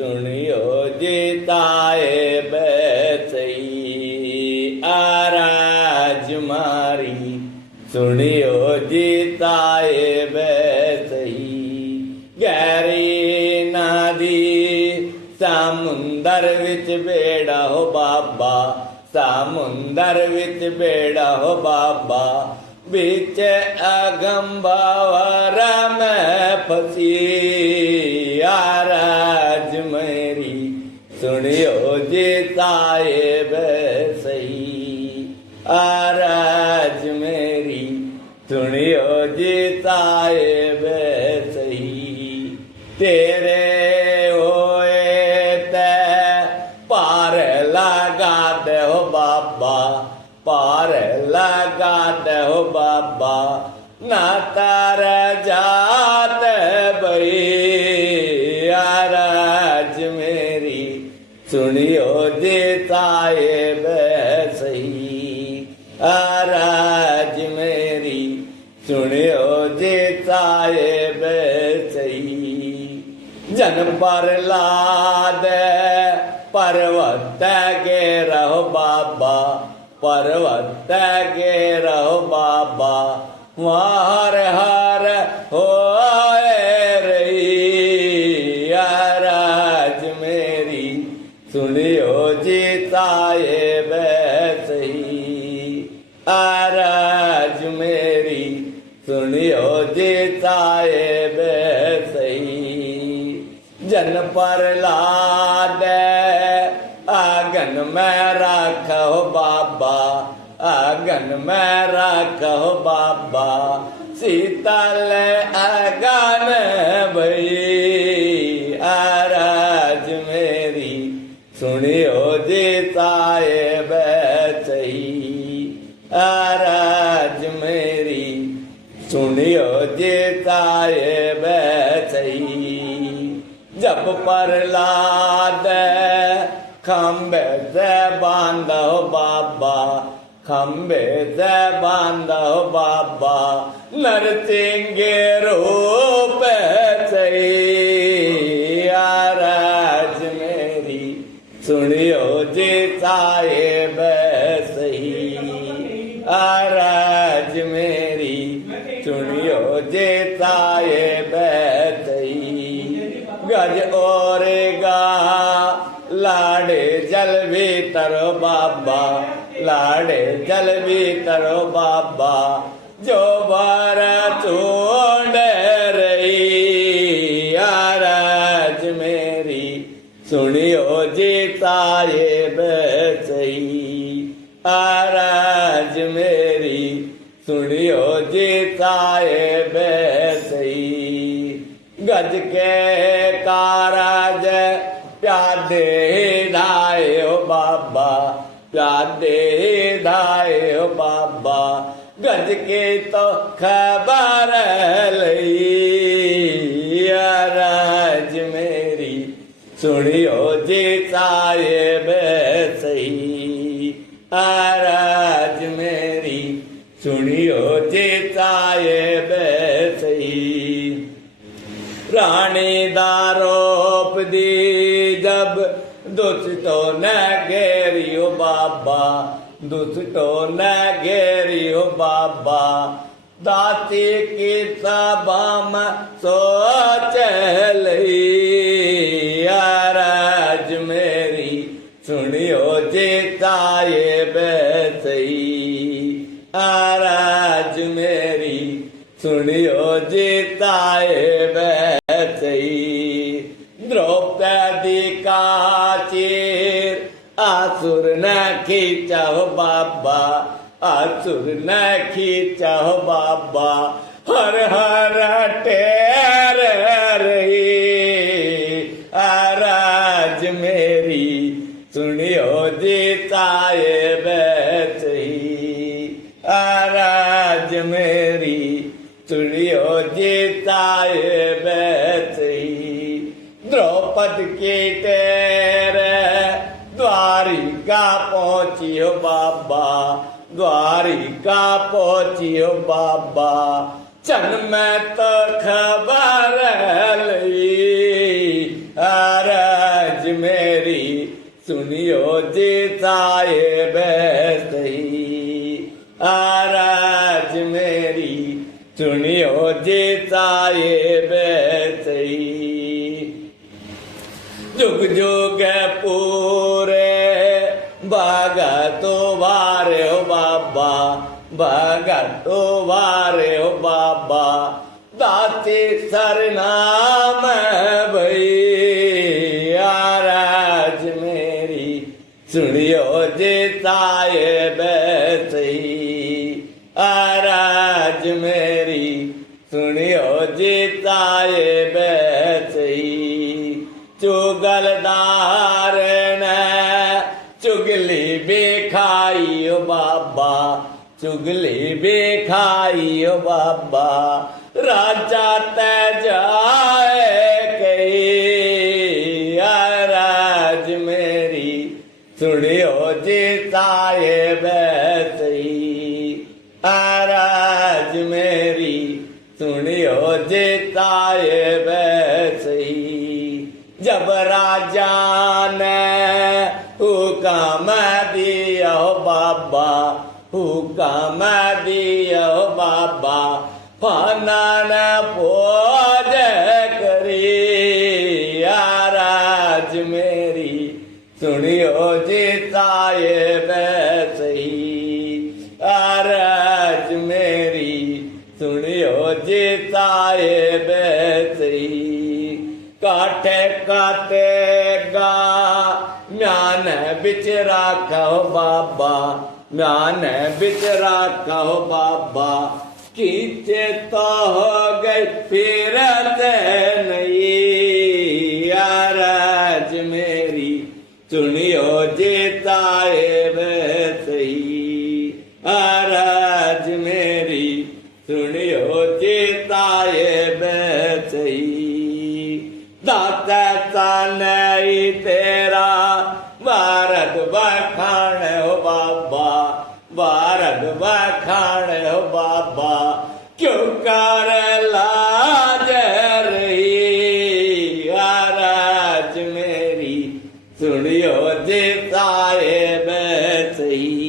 सुनियो जीताए बैसई आराज मारी सुनियो जीताए बैसई गहरी नदी समुंदर विच बेड़ा हो बाबा समुंदर विच बेड़ा हो बाबा बिच अगंबावर में फसी आराज मेरी सुनियो जीताए बैसई आराज मेरी सुनियो जीताए बैसई तेरे होए ते पार लगा दे हो बाबा पार लगा दे हो बाबा ना तार जात बई आराज मेरी सुनियो जीताए बैसई आराज मेरी सुनियो जीताए बैसई जन पर लाद पर्वत के रहो बाबा पर्वत के रहो बाबा हर हर हो रही आराज मेरी सुनियो जीताए बैसई आराज मेरी सुनियो जीताए बैसई जन पर लाद आंगन में रखो बाबा आंगन में रखो बाबा शीतल आंगन भई आराज मेरी सुनियो जीताए बैसई आराज मेरी सुनियो जीताए बैसई जब पर लाद खंबे से बांधो बाबा खंबे से बांधो बाबा नरसिंह रूप सही आराज मेरी सुनियो जीताए बैसई आराज मेरी सुनियो जीताए बैसई गज और गा लाड़े जल भीतर बाबा लाड़े जल भीतर बाबा जो बार चूंड रही आराज मेरी सुनियो जीताए बैसई आराज मेरी सुनियो जीताए बैसई गज के कारज प्यादे दाए हो बाबा प्यादे दाए हो बाबा गज के तो खबर लई आराज मेरी सुनियो जीताए बैसई आराज मेरी सुनियो जीताए बैसई रानी दारोप दी जब दुष्टो न घेरियो बाबा दुष्टो न घेरियो बाबा दाती की सभा में सोच लई आराज मेरी सुनियो जीताए बैसई आराज मेरी सुनियो जीताए बैसई द्रौपदी का चीर आसुर न खींचाओ बाबा आसुर न खींचाओ बाबा हर हर टेर रही आराज मेरी सुनियो जीताए बैसई आराज मेरी सुनियो जीताए बैसई द्रौपदी की टेर द्वारिका पहुंचियो बाबा द्वारिका पहुंचियो बाबा चन में तो खबर लई मेरी सुनियो जी साहिब सही आराज मेरी सुनियो जी साहिब सही जुग जुग पूरे भगतो वारे हो बाबा भगतो वारे हो बाबा दाते सरनाम भई आराज मेरी सुनियो जे साहिब सही आराज मेरी सुनियो जे साहिब सही चुगलदार ने चुगली बेखाई ओ बाबा चुगली बेखाई ओ बाबा राजा ते जाए कही आराज मेरी सुनियो जी साहिब सही आराज मेरी सुनियो जी साहिब सही जब राजा ने हुक्म दिया बाबा हुक्म दिया बाबा फनान पोज करी आराज मेरी सुनियो जी साहिब सही आराज मेरी सुनियो जी साहिब सही काठे काटेगा म्यान बिच राखो बाबा म्यान बिच राखो बाबा कीचे तो हो गई फिरत नहीं आराज मेरी सुनियो जी साहिब सही आराज मेरी सुनियो जी साहिब सही दाता नहीं तेरा भारत बखान हो बाबा भारत बखान हो बाबा क्यों कर लाज रही आराज मेरी सुनियो जी साहिब सही